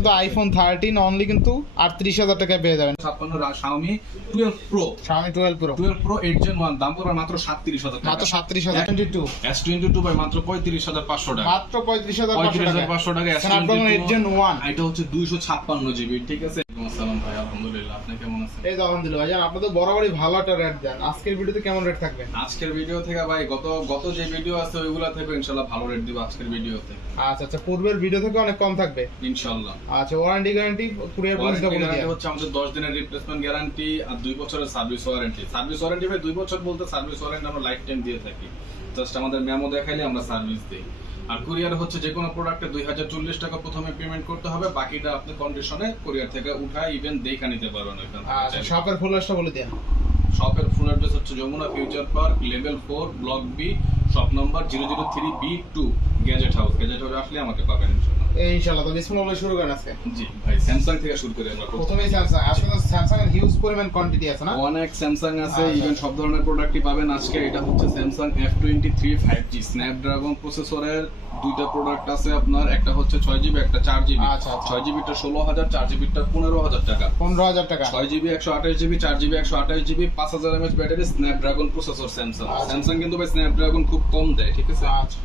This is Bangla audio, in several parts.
কিন্তু আইফোন 13 অনলি কিন্তু 38,000 টাকায় পেয়ে যাবেন। 56 Xiaomi 12 Pro, Xiaomi 12 Pro 8 Gen 1 দাম পড়বে মাত্র 37,000 টাকা। মাত্র 37,000। 22 S22 ভাই মাত্র 35,500 টাকা। মাত্র 35,500 টাকা। 35,500 টাকা। Snapdragon 8 Gen 1 এটা হচ্ছে 256 জিবি, ঠিক আছে। আসসালাম ভাই, আলহামদুলিল্লাহ, আপনি কেমন আছেন? এই তো আলহামদুলিল্লাহ ভাইজান, আপনি তো বরাবরই ভালো একটা রেট দেন। আজকের ভিডিওতে কেমন রেট থাকবে? আজকের ভিডিও থেকে ভাই গত যে ভিডিও আছে ওইগুলা থেকে ইনশাআল্লাহ ভালো রেট দিব আজকের ভিডিওতে। আচ্ছা, পূর্বের ভিডিও থেকে অনেক কম থাকবে ইনশাআল্লাহ। আচ্ছা, ওয়ারেন্টি গ্যারান্টি কুরিয়ার পলিসিটা বলে দিন। হচ্ছে আমাদের 10 দিনের রিপ্লেসমেন্ট গ্যারান্টি আর 2 বছরের সার্ভিস ওয়ারেন্টি। সার্ভিস ওয়ারেন্টি ভাই 2 বছর বলতে সার্ভিস ওয়ারেন্টি আমরা লাইফ টাইম দিয়ে থাকি। জাস্ট আমাদের মেমো দেখাইলে আমরা সার্ভিস দেই। আর কুরিয়ার হচ্ছে যে কোনো প্রোডাক্টে 2040 টাকা প্রথমে পেমেন্ট করতে হবে, বাকিটা আপনি কন্ডিশনে কুরিয়ার থেকে উঠায় ইভেন দেখে নিতে পারবেন এখান থেকে। আচ্ছা, শপের ফুল অ্যাড্রেসটা বলে দিন। শপের ফুল অ্যাড্রেস হচ্ছে Jamuna future park, level 4, block B, shop number 003B2, gadget house. Gadget হাউসে আসলে আমাকে পাবেন ইনশাআল্লাহ। ইনশাআল্লাহ। তো বিসমিল্লাহ বলে শুরু করেন আজকে। জি ভাই, স্যামসাং থেকে শুরু করি আমরা। প্রথমেই স্যামসাং। আসলে তো স্যামসাং এর হিউজ পরিমাণ কোয়ান্টিটি আছে না? অনেক স্যামসাং আছে, আচ্ছা। ইভেন সব ধরনের প্রোডাক্টই পাবেন আজকে। এটা হচ্ছে স্যামসাং F23 5G স্ন্যাপড্রাগন প্রসেসরের দুইটা প্রোডাক্ট আছে আপনার। একটা হচ্ছে 6GB, একটা 4GB। আচ্ছা। 6GB টা 16,000, 4GB টা 15,000 টাকা। 15,000 টাকা। 6GB 128GB, 4GB 128GB, 5000 mAh battery, Snapdragon processor Samsung. আচ্ছা। স্যামসাং কিন্তু ভাই স্ন্যাপড্রাগন খুব কম দেয়, ঠিক আছে। আচ্ছা,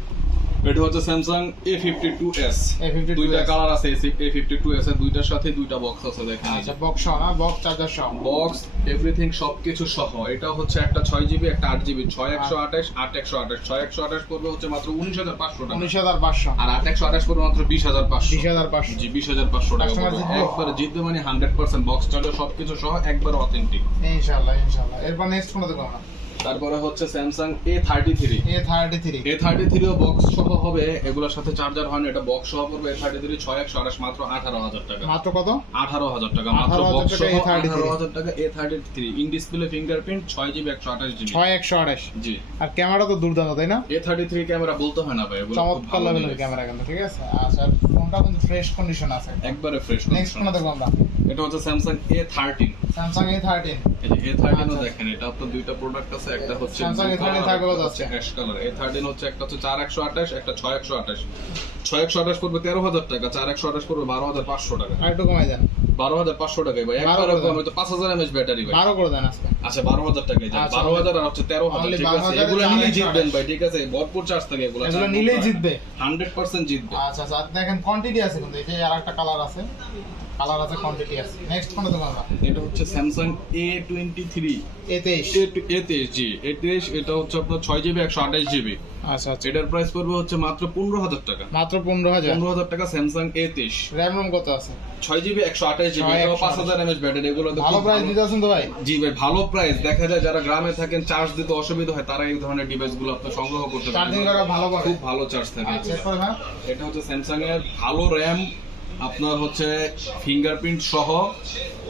এটা হচ্ছে স্যামসাং A52s। A52s দুইটা কালার আছে A52s এর, দুইটার সাথে দুইটা বক্স আছে দেখেন। আচ্ছা, বক্স সহ না? বক্স চার্জার সহ? বক্স এভরিথিং সবকিছু সহ। এটা হচ্ছে একটা 6GB, একটা 8GB। 6128, 8128। 6128 পড়বে হচ্ছে মাত্র 19,500 টাকা। 19,500। আর 8128 পড়বে মাত্র 20,500। 20,500। জি, 20,500 টাকা Customer পড়বে। জিতবে? একবারে জিতবে মানে 100%। বক্স চার্জার সবকিছু সহ একবার অথেন্টিক। ইনশাআল্লাহ। এরপর নেক্সট কোনটা দেখব আমরা? তারপরে হচ্ছে স্যামসাং A33। A33 ও বক্স সহ হবে, এগুলোর সাথে চার্জার হয় না, এটা বক্স সহ পড়বে। A33 6128 মাত্র 18,000 টাকা। মাত্র কত? 18,000 টাকা মাত্র। 18,000 বক্স সহ টাকা A33 18,000 টাকা। A33 in display fingerprint, 6GB 128GB। 6128। G. আর ক্যামেরা তো দুর্দান্ত, তাই না? A33 ক্যামেরা বলতে হয় না ভাই, এগুলো খুব চমৎকার ভালো লেভেলের জিনিস। ক্যামেরা কিন্তু, ঠিক আছে। আচ্ছা, আর ফোনটা কিন্তু ফ্রেশ কন্ডিশন আছে। একবারে ফ্রেশ। নেক্সট কোনটা দেখব আমরা? এটা হচ্ছে স্যামসাং A13। Samsung A13। এই যে A13 ও আচ্ছা। দেখেন, এটা তো দুইটা প্রোডাক্ট আছে। একটা হচ্ছে Samsung A13 থাকবে কত আছে? Ash colour. A13 হচ্ছে একটা হচ্ছে 4128, একটা 6128। 6128 পড়বে 13,000 টাকা, 4128 পড়বে 12,500 টাকা। আর একটু কমাই দেন। 12,500 টাকায় ভাই, একবারে কম। হয়তো 5000 mAh ব্যাটারি ভাই। 12 করে দেন আজকে। আচ্ছা, 12,000 টাকায় যান। আচ্ছা। 12,000 আর হচ্ছে 13,000, Only ঠিক আছে। 12,000 এগুলো এ নিলেই 4128 জিতবেন ভাই, ঠিক আছে। ভরপুর চার্জ থাকে এগুলো। এগুলো নিলেই জিতবে। 100% জিতবে। আচ্ছা, আর দেখেন কোয়ান্টিটি আছে কিন্তু। এই যে আরেকটা কালার আছে, কোয়ান্টিটি আছে। নেক্সট কোনটা দেখব আমরা? এটা হচ্ছে স্যামসাং A23। A23। A23 জি, A23। এটা হচ্ছে আপনার 6GB 128GB। আচ্ছা, এটার প্রাইস পড়বে হচ্ছে মাত্র 15,000 টাকা। মাত্র 15,000। 15,000 টাকা স্যামসাং A23। র‍্যাম রোম কত আছে? 6GB 128GB, এটাও 5000 mAh ব্যাটারি। এগুলো তো ভালো খুব প্রাইস দিতে আছেন তো ভাই। জি ভাই, ভালো প্রাইস। দেখা যায় যারা গ্রামে থাকেন, চার্জ দিতে অসুবিধা হয়, তারা এই ধরনের ডিভাইসগুলো আপনি সংগ্রহ করতে পারেন। চার্জিং করা ভালো পড়ে। খুব ভালো চার্জ থাকে আচ্ছা, এগুলো। এরপর হ্যাঁ, এটা হচ্ছে স্যামসাং এর ভালো র‍্যাম, আপনার হচ্ছে ফিঙ্গারপ্রিন্ট সহ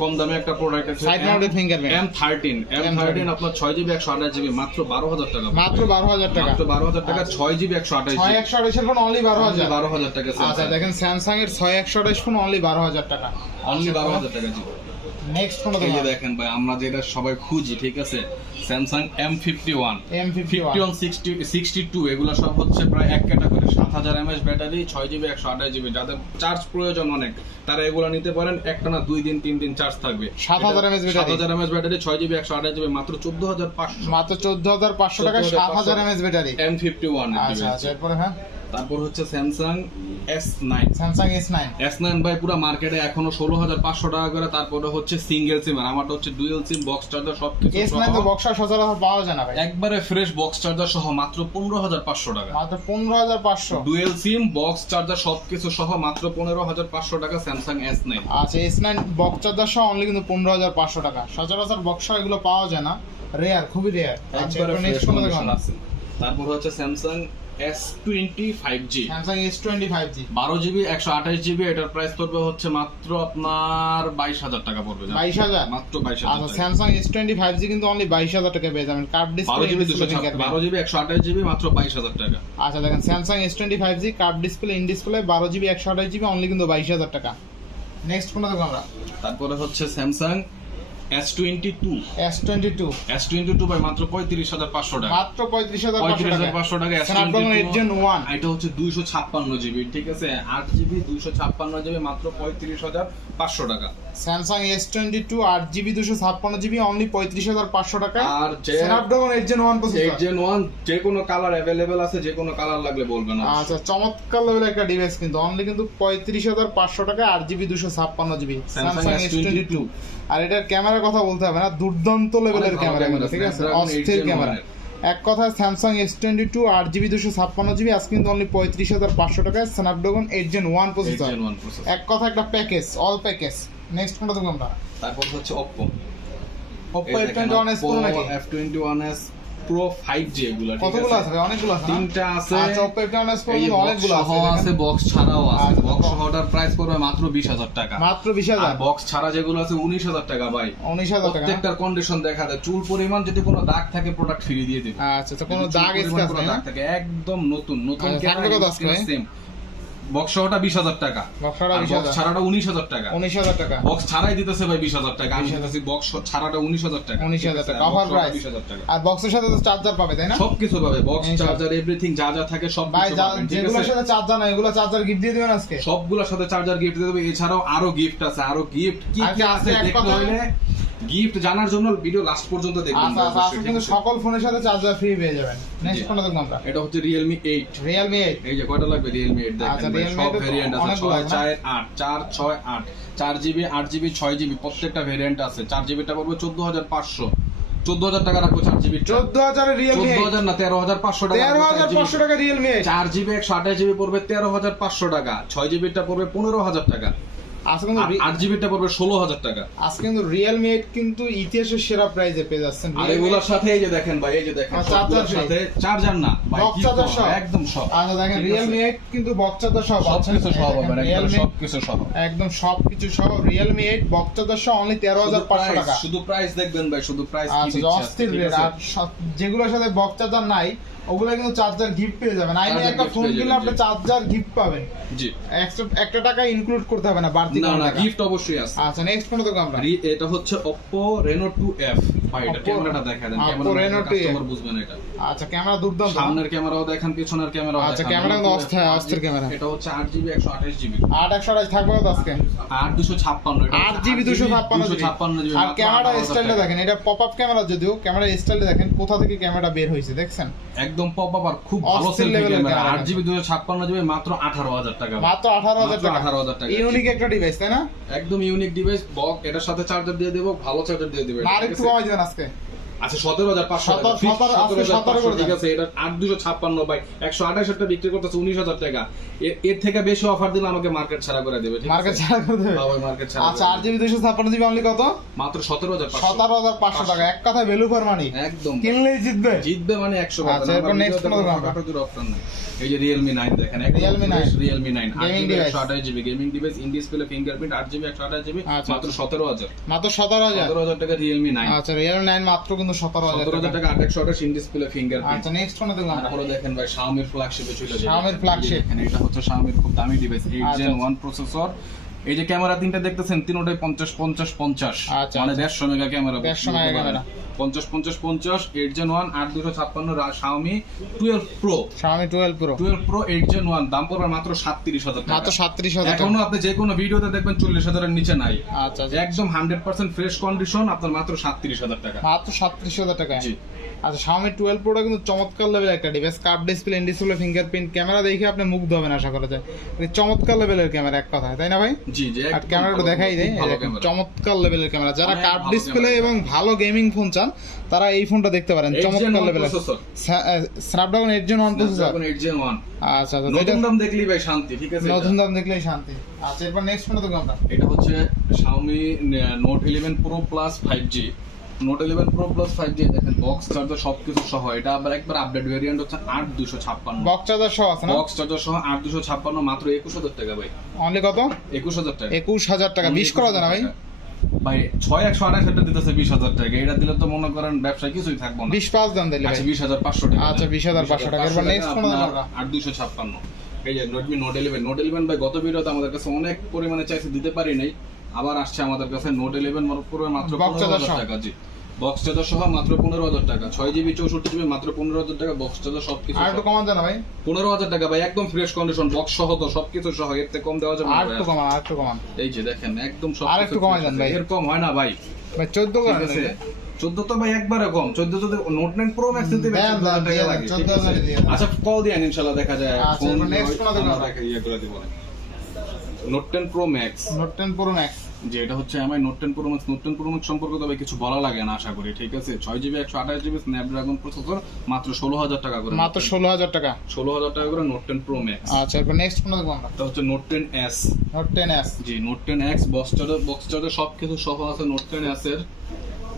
কম দামে একটা প্রোডাক্ট আছে। Side mounted fingerprint. M13 আপনার 6GB 128GB মাত্র 12,000 টাকা। মাত্র 12,000 টাকা। মাত্র 12,000 টাকা। 6GB 128GB 6128 এর ফোন অনলি 12,000। 12,000 টাকা। আচ্ছা, দেখেন স্যামসাং এর 6128 ফোন অনলি 12,000 টাকা। অনলি 12,000 টাকা জি। নেক্সট কোনটা এই যে দেখব? দেখেন ভাই, আমরা যেটা সবাই খুঁজি, ঠিক আছে, স্যামসাং M51, 62 এগুলো সব হচ্ছে প্রায় এক category. 7000 mAh battery, 6GB 128GB। যাদের চার্জ প্রয়োজন অনেক, তারা এগুলো নিতে পারেন। একটানা 2 দিন 3 দিন চার্জ থাকবে। 7000 mAh battery. 7000 mAh battery, 6GB 128GB মাত্র 14,500। মাত্র 14,500 টাকা 7000 mAh ব্যাটারি। M51 এর আচ্ছা, device। এরপরে হ্যাঁ, তারপর হচ্ছে Samsung S9। Samsung S9। S9 ভাই পুরো মার্কেটে এখনো 16,500 টাকা করে। তারপরে হচ্ছে সিঙ্গেল সিম, আর আমারটা হচ্ছে ডুয়াল সিম, বক্স চার্জার সবকিছু S9 সহ। তো বক্স সচরাচর পাওয়া যায় না ভাই। একবারে ফ্রেশ বক্স চার্জার সহ মাত্র 15,500 টাকা। মাত্র 15,500। ডুয়েল সিম, বক্স চার্জার সবকিছু সহ মাত্র 15,500 টাকা স্যামসাং S9। আচ্ছা, S9 বক্স চার্জার সহ অনলি কিন্তু 15,500 টাকা। সচরাচর বক্স এগুলো পাওয়া যায় না, রেয়ার, খুবই রেয়ার। আচ্ছা, একবারে নেক্সট ফ্রেশ কোনটা কন্ডিশন দেখব? আছে। তারপর হচ্ছে Samsung S25G। Samsung S25G 12GB 128GB। এটার প্রাইস পড়বে হচ্ছে মাত্র আপনার 22,000 টাকা পড়বে। 22,000। মাত্র 22,000 আচ্ছা, টাকা। স্যামসাং S25G কিন্তু অনলি 22,000 টাকা পেয়ে যাবেন। কার্ভ ডিসপ্লে, 12GB 128GB মাত্র 22,000 টাকা। আচ্ছা, দেখেন Samsung S25G curve display, in display, 12GB 128GB only কিন্তু 22,000 টাকা। নেক্সট কোনটা দেখব আমরা? তারপরে হচ্ছে স্যামসাং S22 S22 S22 ভাই মাত্র 35,500 টাকা, মাত্র 35,500 টাকা। 35,500 টাকা। Snapdragon 8 Gen 1 এটা হচ্ছে 256 জিবি, ঠিক আছে, 8 জিবি 256 জিবি মাত্র 35,500 টাকা। Samsung S22 8GB 256GB only 35,500 টাকা। আর যে Snapdragon 8 Gen 1 প্রসেসর। 8 Gen 1 যে কোনো কালার अवेलेबल আছে, যে কোনো কালার লাগলে বলবেন। আচ্ছা, চমৎকার লেভেলের একটা ডিভাইস কিন্তু অনলি কিন্তু 35,500 টাকা 8GB 256GB Samsung S22। আর এটার ক্যামেরার কথা বলতে হবে না, দুর্দান্ত লেভেলের ক্যামেরা কিন্তু, ঠিক আছে, অস্থির ক্যামেরা। এক কথায় Samsung S22 8GB 256GB আজকে কিন্তু অনলি 35,500 টাকায় Snapdragon 8 Gen 1 প্রসেসর। এক কথা একটা প্যাকেজ, অল প্যাকেজ। নেক্সট কোনটা দেখব আমরা? তারপর হচ্ছে Oppo F21s Pro নাকি? F21s Pro 5G এগুলা, ঠিক আছে। কতগুলো আছে ভাই? অনেকগুলো আছে না? তিনটা আছে। আচ্ছা, Oppo F21s Pro এই যে অনেকগুলো বক্স সহ আছে, আছে, বক্স ছাড়াও আছে। আচ্ছা, বক্স সহটার প্রাইস পড়বে মাত্র 20,000 টাকা। মাত্র 20,000। আর বক্স ছাড়া যেগুলো আছে 19,000 টাকা ভাই। 19,000 টাকা। প্রত্যেকটার কন্ডিশন দেখা দেয়, চুল পরিমাণ যদি কোনো দাগ থাকে প্রোডাক্ট ফ্রি দিয়ে দিবে। আচ্ছা, তো কোনো যদি চুল দাগ পরিমাণ স্ক্র্যাচ কোনো নেই না? দাগ থাকে একদম নতুন নতুন আচ্ছা, থাকবে কত আজকে ভাই? সেম। বক্স সহটা 20,000 টাকা, বক্সটা আর বক্স 20,000, ছাড়াটা 19,000 টাকা। 19,000 টাকা। বক্স ছাড়াই দিতেছে ভাই 20,000 টাকা, আমি দিতেছি বক্স ছাড়াটা 19,000 টাকা। 19,000 টাকা বক্স অফার সহটা প্রাইস। 20,000 টাকা। আর বক্সের সাথে তো চার্জার পাবে, তাই না? সবকিছু পাবে, বক্স ইনশাআল্লাহ। চার্জার এভরিথিং যা যা থাকে সব ভাই কিছু পাবেন, ঠিক যেগুলোর আছে। সাথে চার্জার নাই এগুলো চার্জার গিফট দিয়ে দিবেন আজকে? সবগুলোর সাথে চার্জার গিফট দিয়ে দেবে। এছাড়াও আরো গিফট আছে, আরো গিফট কি আর কি কি আছে আছে এক দেখতে কথা? হইলে গিফট জানার জন্য ভিডিও লাস্ট পর্যন্ত দেখবেন। আচ্ছা, আচ্ছা, আজকে কিন্তু সকল ফোনের সাথে চার্জার ফ্রি পেয়ে যাবেন। নেক্সট কোনটা দেখব আমরা? এটা হচ্ছে Realme 8। Realme 8। এই যে কয়টা লাগবে Realme 8 আচ্ছা, দেখেন ভাই, Realme সব 8 তো ভেরিয়েন্ট আছে, অনেকগুলো 6 আছে না? 4 8 4 6 8 4GB 8GB 6GB প্রত্যেকটা ভেরিয়েন্ট আছে। 4GB টা পড়বে 14,500, 14,000 টাকা রাখবো 4GB। 14,000 এর Realme 8। 14,000 না 13,500 টাকা। 13,500 টাকা Realme 8। 4GB 128GB পড়বে 13,500 টাকা, 6GB টা পড়বে 15,000 টাকা, আজকে কিন্তু 8GB টা পড়বে 16,000 টাকা। আজকে কিন্তু Realme 8 কিন্তু ইতিহাসের সেরা প্রাইসে পেয়ে যাচ্ছেন। আর এগুলোর সাথে এই যে দেখেন ভাই, এই যে দেখেন আর চার্জার সবগুলোর সাথে চার্জার না ভাই, বক্স কি চার্জার করবো, সহ একদম সব। আচ্ছা, দেখেন ঠিক আছে? Realme 8 কিন্তু বক্স চার্জার সহ সবকিছু সহ পাবেন, একদম Realme সবকিছু সহ। একদম সবকিছু সহ Realme 8 বক্স চার্জার সহ অনলি 13,500 টাকা। শুধু প্রাইস দেখবেন ভাই, শুধু প্রাইস কি আচ্ছা, দিচ্ছে অস্থির ঠিক রেট। আছে? আর যেগুলোর সাথে বক্স চার্জার নাই ওগুলো কিন্তু চার্জার গিফট পেয়ে যাবেন। আইনে চার্জার একটা gift ফোন পেয়ে কিনলে যাবেন, আপনি জি। চার্জার গিফট পাবেন। জি, একটা টাকা ইনক্লুড করতে হবে না, বাড়তি না কোনো না টাকা। গিফট অবশ্যই আছে। আচ্ছা, নেক্সট কোনটা দেখব আমরা? এটা হচ্ছে Oppo Reno 2F ভাই, এটা Oppo- ক্যামেরাটা দেখা দেন, Oppo camera Reno 2F customer বুঝবেন এটা। আচ্ছা, ক্যামেরা দুর্দান্ত। সামনের ক্যামেরাও দেখেন, পিছনের ক্যামেরাও আচ্ছা, দেখেন। ক্যামেরা কিন্তু অস্থির ক্যামেরা। এটা হচ্ছে 8GB 128GB 8/128 থাকবে কত আজকে? 8/256 এটা 8GB 256 আর ক্যামেরা স্টাইলটা দেখেন, এটা পপআপ ক্যামেরা, যদিও ক্যামেরা স্টাইলটা দেখেন কোথা থেকে ক্যামেরাটা বের হয়েছে দেখছেন? একদম পপআপ আর খুব ভালো অস্থির সেলফি level এর ক্যামেরা। ক্যামেরা। 8GB 256GB মাত্র 18,000 টাকা। মাত্র 18,000 টাকা। 18,000 টাকা। ইউনিক একটা ডিভাইস, তাই না? একদম ইউনিক ডিভাইস। বক এটার সাথে চার্জার দিয়ে দেব, ভালো চার্জার দিয়ে দেব। না, আর একটু কমাই দিবেন আজকে। আচ্ছা 17,500 টাকা। 17,500 করে দেন। ঠিক আছে, এটা 8,256 ভাই, 128 টা বিক্রি করতেছে 19,000 টাকা। এর থেকে বেশি অফার দিলে আমাকে মার্কেট ছাড়া করে দেবে, ঠিক আছে? মার্কেট ছাড়া করে দেবে? হ্যাঁ ভাই, মার্কেট ছাড়া। আচ্ছা, 8GB 256GB অনলি কত? মাত্র 17,500। 17,500 টাকা। এক কথায় ভ্যালু ফর মানি। একদম কিনলেই জিতবে। জিতবে মানে 100%। আচ্ছা, এরপর next কোন দেখব আমরা? অপশন নাই। এই যে Realme 9 দেখেন, Realme 9 Realme 9 Gaming 8GB device। 128GB gaming device, in display fingerprint, 8GB 128GB আচ্ছা, মাত্র 17,000। মাত্র 17,000। 17,000 টাকা Realme 9। আচ্ছা, Realme 9 মাত্র কিন্তু 17,000 17,000 টাকা। টাকা 8/128 ইন ডিসপ্লে ফিঙ্গারপ্রিন্ট। আচ্ছা, নেক্সট কোনটা দেখব আমরা? তারপরে দেখেন ভাই Xiaomi ফ্ল্যাগশিপে চলে যাবে। Xiaomi flagship। দেখেন এটা হচ্ছে Xiaomi খুব দামি ডিভাইস, 8 আচ্ছা, Gen 1 প্রসেসর। এই যে ক্যামেরা তিনটা দেখতেছেন, তিনটাই 50-50-50 আচ্ছা, মানে 150 mega camera. 150 mega camera. 50-50-50 8 Gen 1 8/256 Xiaomi 12 Pro। Xiaomi 12 Pro 12 Pro 8 Gen 1 দাম পড়বে মাত্র 37,000 টাকা। মাত্র 37,000 টাকা। এখনো আপনি যে কোনো ভিডিওতে দেখবেন 40,000 এর নিচে নাই। আচ্ছা, একদম 100% ফ্রেশ কন্ডিশন, আপনার মাত্র 37,000 টাকা। মাত্র 37,000 টাকা। জি। আচ্ছা, Xiaomi 12 Pro টা কিন্তু চমৎকার লেভেলের একটা device. Curve display, in display fingerprint, camera দেখে আপনি মুগ্ধ হবেন আশা করা যায়। এটা চমৎকার লেভেলের ক্যামেরা এক কথায়, তাই না ভাই? জি জি, আর ক্যামেরাটা দেখাই দেয়, ভালো ক্যামেরা। চমৎকার লেভেলের ক্যামেরা। যারা অনেক কার্ভ ভালো ডিসপ্লে ক্যামেরা। এবং ভালো গেমিং ফোন চান তারা এই ফোনটা দেখতে পারেন। 8 Gen চমৎকার 1 লেভেলের processor. Snapdragon 8 Gen 1 processor. Snapdragon 8 Gen 1। আচ্ছা, আচ্ছা, নতুন দাম দেখলেই ভাই শান্তি, ঠিক আছে? নতুন দাম দেখলেই শান্তি। আচ্ছা, এরপর নেক্সট কোনটা দেখব আমরা? এটা হচ্ছে Xiaomi Note 11 Pro Plus 5G। Note 11 Pro Plus 5G দেখেন বক্স চার্জার সবকিছু সহ। এটা আবার একবার আপডেট ভেরিয়েন্ট হচ্ছে 8/256। বক্স চার্জার সহ আছে না? বক্স চার্জার সহ 8/256 মাত্র 21,000 টাকা ভাই। অনলি কত? 21,000 টাকা। 21,000 টাকা। 20 করা যায় না ভাই? ভাই 6/128 এটা দিতেছে 20,000 টাকা। এটা দিলে তো মনে করেন ব্যবসায় কিছুই থাকবে না। 20 দাম দিলে ভাই। আচ্ছা 20,500 টাকা। আচ্ছা, 20,500 টাকা। এরপর নেক্সট কোনটা দেখব আমরা? 8/256। এই যে Redmi Note 11 ভাই, গত ভিডিওতে আমাদের কাছে অনেক পরিমাণে চাইছে, দিতে পারি নাই। আবার আসছে আমাদের কাছে নোট 11 Pro মাত্র Box charger 15,000 সহ। টাকা। জি, বক্স চার্জার সহ মাত্র 15,000 টাকা, 6GB 64GB মাত্র 15,000 টাকা, বক্স চার্জার সবকিছু আর একটু সহ। কমান দেন ভাই, 15,000 টাকা ভাই, একদম ফ্রেশ কন্ডিশন, বক্স সহ তো সবকিছু সহ, এর থেকে কম দেওয়া যাবে না আর ভাই। একটু কমান, আর একটু কমান এই যে দেখেন একদম সব আর একটু কমাই দেন ভাই। এর কম হয় না ভাই। ভাই 14 ঠিক করেন আছে, 14 তো ভাই একবারে কম, 14 যদি নোট 9 Pro Max দিতে দেন, 14,000 টাকা দিয়ে দেন, লাগে। ঠিক 14,000 আছে? দিয়ে দেন। আচ্ছা কল দিয়ে ইনশাআল্লাহ দেখা যায়। আচ্ছা, ফোন এবার next কোনটা দেখবো আমরা? ইয়ে করে দিব। Note 10 Pro Max, note 10 Pro Max যে এটা হচ্ছে আমার note 10 Pro Max। Note 10 Pro Max সম্পর্কে তবে কিছু বলা লাগে না আশা করি। ঠিক আছে, 6GB 128GB স্ন্যাপড্রাগন প্রসেসর, মাত্র 16,000 টাকা করে, মাত্র 16,000 টাকা। 16,000 টাকা করে নোট 10 Pro Max। আচ্ছা, এরপর নেক্সট কোনটা দেখবো আমরা? এটা হচ্ছে নোট 10s। নোট 10s জি, নোট 10x বক্স চার্জার সবকিছু সহ আছে। নোট 10s এর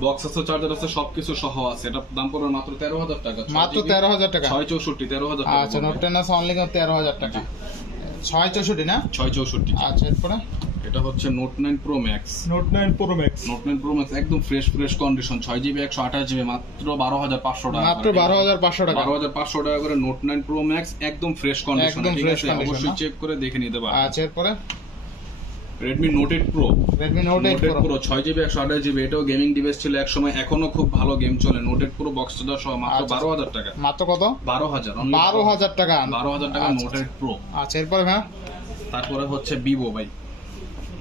বক্স আছে, চার্জার আছে, সবকিছু সহ আছে। এটা দাম পড়বে মাত্র 13,000 টাকা। মাত্র 13,000 টাকা। 664 13,000 টাকা। আচ্ছা, নোট 10s অনলি 13,000 টাকা। 664 না? 664। আচ্ছা, এরপরে এটা হচ্ছে note 9 Pro Max। Note 9 Pro Max note 9 Pro Max একদম ফ্রেশ কন্ডিশন, 6GB 128GB মাত্র 12,500 টাকা। মাত্র 12,500 টাকা। 12,500 টাকা করে নোট 9 Pro Max একদম ফ্রেশ কন্ডিশন। একদম ঠিক fresh আছে, condition, অবশ্যই না? চেক করে দেখে নিতে পারেন। আচ্ছা, এরপরে Redmi Note 8 Pro। Redmi Note 8 Pro 6GB 128GB, এটাও গেমিং ডিভাইস ছিল এক সময়, এখনো খুব ভালো গেম চলে। Note 8 Pro বক্স চার্জার সহ মাত্র আচ্ছা। 12,000 টাকা। মাত্র কত? 12,000 12,000 টাকা। 12,000 টাকা আচ্ছা, Note 8 Pro। আচ্ছা, এরপরে ভাই তারপরে হচ্ছে Vivo ভাই,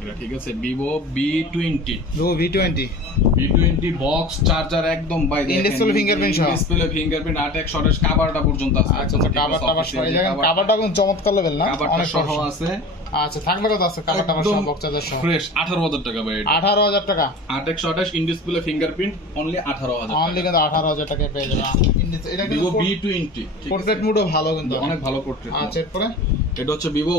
এটা ঠিক আছে, Vivo V20। Vivo V20 V20 box charger একদম ভাই, In-display fingerprint সহ। ডিসপ্লে ফিঙ্গারপ্রিন্ট 8x শটের কভারটা পর্যন্ত আছে। আচ্ছা, কাভার সহ এই জায়গায় কাভারটা কোন চমৎকার লেভেল না? কভারটা অনেক সহ সহ আছে। আচ্ছা, থাকবে কত আছে কাভারটা সহ বক্স চার্জার সহ? ফ্রেশ 18,000 টাকা ভাই। এটা 18,000 টাকা 8x শটের in display fingerprint only 18,000 only টাকা। কিন্তু 18,000 টাকায় পেয়ে যাবেন। এটা Vivo কিন্তু V20 পোর্ট্রেট মোডও ভালো কিন্তু অনেক ভালো পোর্ট্রেট। আচ্ছা, এরপরে এটা হচ্ছে Vivo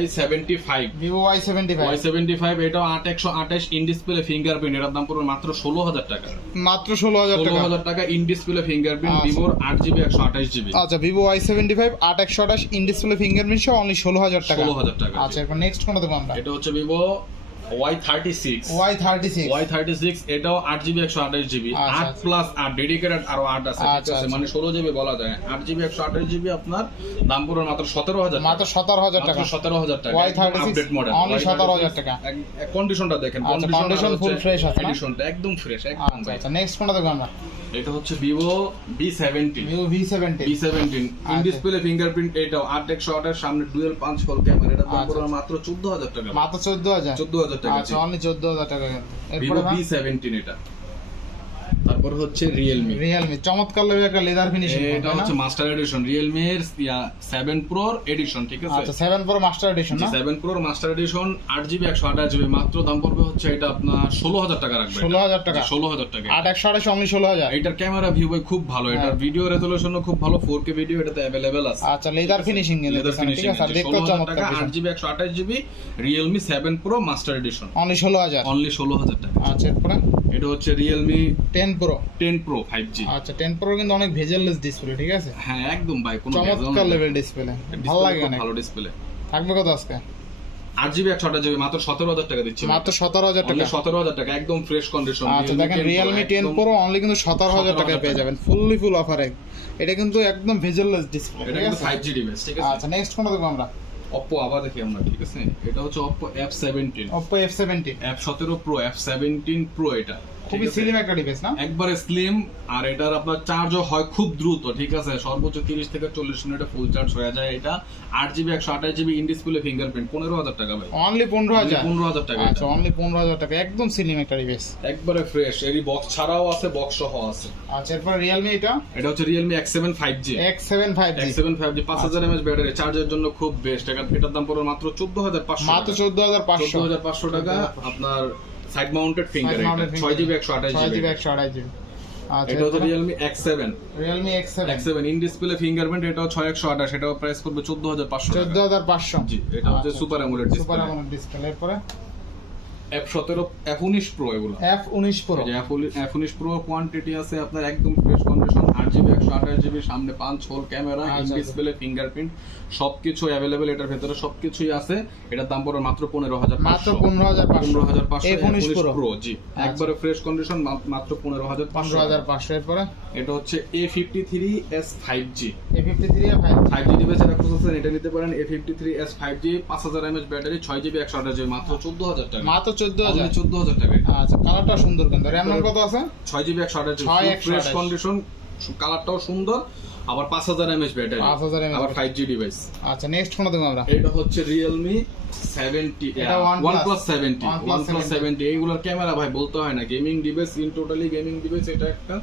Y75। Vivo Y75 Y75 এটাও 8x128 ইন ডিসপ্লে ফিঙ্গারপ্রিন্ট, এটার দাম পড়বে মাত্র 16,000 টাকা। মাত্র 16,000 টাকা। 16,000 টাকা ইন ডিসপ্লে ফিঙ্গারপ্রিন্ট, আচ্ছা। Vivo 8GB 128GB। আচ্ছা, Vivo Y75 8/128 in display fingerprint সহ অনলি 16,000 টাকা। 16,000 টাকা। আচ্ছা, এরপর নেক্সট কোনটা দেখব আমরা? এটা হচ্ছে Vivo Y36। Y36 Y36 এটাও 8GB 128GB, আচ্ছা, 8 প্লাস 8 ডেডিকেটেড আরো 8 আছে। ঠিক আচ্ছা, আছে, আচ্ছা। মানে 16GB বলা যায়। 8GB 128GB আপনার দাম পড়বে মাত্র 17,000 টাকা। মাত্র 17,000 টাকা। 17,000 টাকা। Y36 আপডেট মডেল only 17,000 টাকা। কন্ডিশনটা দেখেন, আচ্ছা, condition full fresh আছে না? কন্ডিশনটা একদম ফ্রেশ একদম আচ্ছা, ভাই। আচ্ছা, নেক্সট কোনটা দেখব আমরা? এটা হচ্ছে Vivo V70। Vivo V70 B17 in আচ্ছা। ডিসপ্লে ফিঙ্গারপ্রিন্ট, এটাও 8x শটের সামনে ডুয়াল পাঁচ হোল ক্যামেরা, এটা দাম আচ্ছা। পড়বে মাত্র 14,000 টাকা। মাত্র 14,000 14,000 টাকা। আচ্ছা, অনলি 14,000 টাকা কিন্তু। Vivo এরপরে ভাই B17 এটা। তারপর হচ্ছে Realme। Realme চমৎকার লেভেল একটা লেদার ফিনিশিং এটা হচ্ছে মাস্টার এডিশন, Realme এর 7 Pro এডিশন। ঠিক আছে, আচ্ছা, 7 Pro মাস্টার এডিশন না? 7 Pro master addition 8GB 128GB, মাত্র দাম পড়বে হচ্ছে এটা আপনার 16,000 টাকা রাখবে। 16,000 টাকা। 16,000 টাকা। 8/128 অনলি 16,000। এটার ক্যামেরা ভিউ ভাই খুব ভালো, এটার হ্যাঁ। ভিডিও রেজোলিউশনও খুব ভালো, 4K ভিডিও এটাতে अवेलेबল আছে। আচ্ছা, লেদার ফিনিশিং কিন্তু লেদার ঠিক ফিনিশিং আছে, আর দেখতে 16,000 চমৎকার টাকা, কিছু। 8GB 128GB Realme 7 Pro master addition only 16,000। Only 16,000 টাকা। আচ্ছা, এরপরে এটা হচ্ছে Realme 10 Pro 10 Pro 5G। আচ্ছা, 10 Pro কিন্তু অনেক ভেজেললেস ডিসপ্লে, ঠিক আছে, হ্যাঁ একদম ভাই, কোনো চমৎকার লেভেল ডিসপ্লে, ভালো লাগে অনেক। ভালো ডিসপ্লে। থাকবে কত আজকে? 8GB 128GB মাত্র 17,000 টাকা দিচ্ছি। মাত্র 17,000 টাকা। 17,000 টাকা একদম ফ্রেশ কন্ডিশন। আচ্ছা, দেখেন Realme 10 Pro অনলি কিন্তু 17,000 টাকায় পেয়ে যাবেন, ফুল অফারে। এটা কিন্তু একদম ভেজেললেস ডিসপ্লে, এটা ঠিক কিন্তু আছে। 5G device. ঠিক আছে, আচ্ছা, নেক্সট কোনটা দেখব আমরা? Oppo আবার দেখি আমরা। ঠিক আছে, এটা হচ্ছে Oppo F17। Oppo F70 F17 Pro F17 Pro এটা খুবই স্লিম একটা ডিভাইস না? একবারে স্লিম, আর এটার আপনার চার্জও হয় খুব দ্রুত। ঠিক আছে, সর্বোচ্চ 30 থেকে 40 মিনিটে ফুল চার্জ হয়ে যায়। এটা 8GB 128GB in display fingerprint, 15,000 টাকা ভাই। অনলি 15,000। 15,000 টাকা। আচ্ছা, অনলি 15,000 টাকা, একদম স্লিম একটা ডিভাইস। একবারে ফ্রেশ, এরই বক্স ছাড়াও আছে, বক্স সহ আছে। আচ্ছা, এরপর Realme এটা হচ্ছে Realme X7 5G। X7 5G 5000 mAh battery, চার্জের জন্য খুব বেস্ট। এটার দাম পড়বে মাত্র 14,500 মাত্র 14,500 14,500 টাকা। আপনার side mounted finger, 6GB 128GB। 6GB 128GB। আচ্ছা, এটা হচ্ছে Realme X7 Realme X7 in display fingerprint, এটাও 6x128, এটাও প্রাইস করবে 14,500 টাকা। 14,500। জি, এটা হচ্ছে super AMOLED super display. AMOLED display. এরপরে F17 F19 Pro এগুলো। F19 Pro F19 Pro quantity আছে আপনার একদম ফ্রেশ কন্ডিশন, 8GB 128GB, সামনে 5 হোল ক্যামেরা, ইন আচ্ছা, ডিসপ্লে, ফিঙ্গারপ্রিন্ট সবকিছু अवेलेबल, এটার ভিতরে সবকিছুই আছে। এটার দাম পড়বে মাত্র 15500, মাত্র 15500 15,500 A19 প্রো, জি একবারে ফ্রেশ কন্ডিশন, মাত্র 15,500। 15500 এরপরে এটা হচ্ছে A53s 5G, A53 ভাই 5G ডিভাইস এটা প্রসেসর, এটা নিতে পারেন। A53s 5G 5000 mAh battery, 6GB 128GB, মাত্র 14000 টাকা, মাত্র 14000। 14000 টাকা। আচ্ছা কালারটা সুন্দর কিন্তু র্যাম রম কত আছে? 6GB 128GB, 6 ফ্রেশ 128 কন্ডিশন, কালারটাও সুন্দর, আবার 5000 mAh ব্যাটারি, 5000 mAh আবার 5G ডিভাইস। আচ্ছা নেক্সট কোন দেখব আমরা? এটা হচ্ছে Realme 70, এটা OnePlus 70, OnePlus OnePlus 70 এইগুলোর ক্যামেরা ভাই বলতে হয় না, gaming device, in totally gaming device. এটা একটা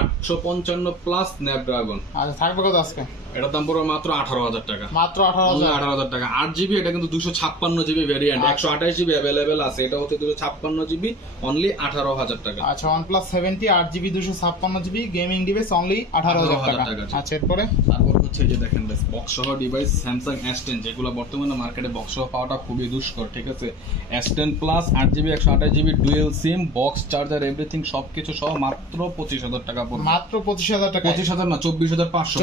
855 প্লাস স্ন্যাপড্রাগন। আচ্ছা থাকবে কত আজকে? এটার দাম পড়বে মাত্র 18000 টাকা, মাত্র 18000। 18000 টাকা। 8GB, এটা কিন্তু 256GB ভেরিয়েন্ট, 128GB अवेलेबल আছে। এটা হচ্ছে 256GB, অনলি 18000 টাকা। আচ্ছা OnePlus 70 8GB 256GB gaming device only 18000 টাকা। আচ্ছা এরপরে তারপর হচ্ছে যে দেখেন বক্স সহ ডিভাইস Samsung S10, যেগুলো বর্তমানে মার্কেটে বক্স সহ পাওয়াটা খুবই দুষ্কর, ঠিক আছে। S10 plus 8GB 128GB dual sim, box charger, everything সবকিছু সহ মাত্র 25000 টাকা পড়বে। মাত্র 25000 টাকা। 25000 না, 24500,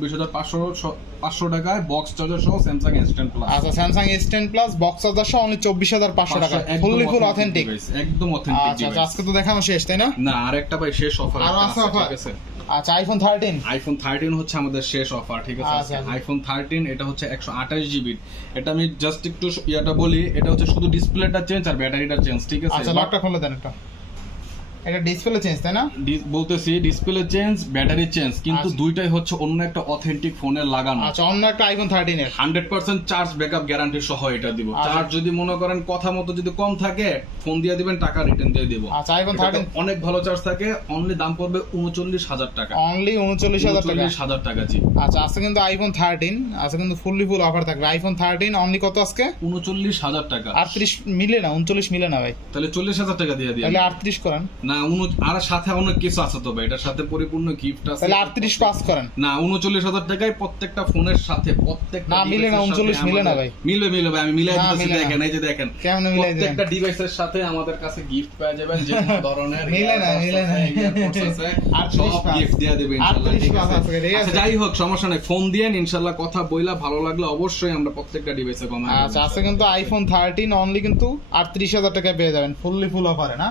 24500 টাকায় বক্স চার্জার সহ Samsung S10 প্লাস। আচ্ছা Samsung S10 plus box charger সহ অনলি 24500 টাকা, ফুললি ফুল অথেন্টিক, একদম অথেন্টিক আচ্ছা ডিভাইস। আজকে তো দেখানো শেষ তাই না? না, আরেকটা ভাই শেষ অফার আরো আছে আছে, offer? ঠিক আছে। আচ্ছা আইফোন 13 আইফোন 13 হচ্ছে আমাদের শেষ অফার, ঠিক আছে। আচ্ছা, আচ্ছা। আইফোন 13 এটা হচ্ছে 128GB। এটা আমি জাস্ট একটু ইয়াটা বলি, এটা হচ্ছে শুধু ডিসপ্লেটা চেঞ্জ আর ব্যাটারিটা চেঞ্জ, ঠিক আছে। আচ্ছা লকটা খুলে দেন একটা। এটা ডিসপ্লে চেঞ্জ তাই না? বলতেছি ডিসপ্লে চেঞ্জ, ব্যাটারি চেঞ্জ, কিন্তু আচ্ছা। দুইটাই হচ্ছে অন্য একটা অথেন্টিক ফোনে লাগানো। আচ্ছা অন্য একটা আইফোন 13 এর 100% চার্জ ব্যাকআপ গ্যারান্টি সহ এটা দিব। আচ্ছা। চার্জ যদি মনে করেন কথা মতো যদি কম থাকে, ফোন দিয়ে দিবেন, টাকা রিটার্ন দিয়ে দিব। আচ্ছা আইফোন এটাতে 13 অনেক ভালো চার্জ থাকে, অনলি দাম পড়বে 39000 টাকা, অনলি 39000 টাকা। 39000 টাকা, জি। আচ্ছা আজকে কিন্তু আইফোন 13 আজকে কিন্তু ফুললি ফুল অফার থাকবে। আইফোন 13 অনলি কত আজকে? 39000 টাকা। 38 মিলে না, 39 মিলে না ভাই, তাহলে 40000 টাকা দিয়ে দিই। তাহলে 38 করেন। না, আর সাথে অনেক কিছু আছে তো ভাই, এটার সাথে পরিপূর্ণ গিফট আছে। তাহলে 38 পাস করেন। না, 39000 টাকায় প্রত্যেকটা ফোনের সাথে, প্রত্যেকটা না, মিলে না, 39 মিলে না ভাই। মিলবে ভাই, আমি মিলাই না, দিতেছি, মিলে না। দেখেন এই যে দেখেন, কেমনে মিলাই দেন? প্রত্যেকটা ডিভাইসের সাথে আমাদের কাছে গিফট পেয়ে যাবেন, যে কোনো ধরনের মিলে না, মিলে না। earpods আছে, 38 সব পাস। গিফট দিয়ে দেব ইনশাআল্লাহ, 38 ঠিক পাস আছে। আছে, ঠিক আছে। আচ্ছা, যাই হোক সমস্যা নাই, ফোন দিয়েন ইনশাআল্লাহ, কথা বইলা ভালো লাগলে অবশ্যই আমরা প্রত্যেকটা ডিভাইসে কমাই দেব। আচ্ছা আজকে কিন্তু আইফোন 13 অনলি কিন্তু 38000 টাকায় পেয়ে যাবেন, ফুললি ফুল অফারে না?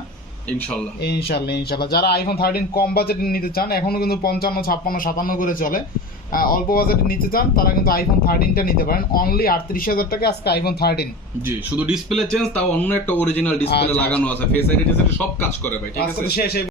ইনশাআল্লাহ। ইনশাআল্লাহ যারা আইফোন 13 কম বাজেটে নিতে চান, এখনো কিন্তু 55 56 57 করে চলে, অল্প বাজেটে নিতে চান তারা কিন্তু আইফোন 13টা নিতে পারেন অনলি 38000 টাকা আজকে আইফোন 13। জি, শুধু ডিসপ্লে চেঞ্জ, তাও অন্য একটা অরিজিনাল ডিসপ্লে আচ্ছা, লাগানো আছে, ফেস আইডি সব কাজ করে ভাই, ঠিক আজকে আছে। তো শেষ।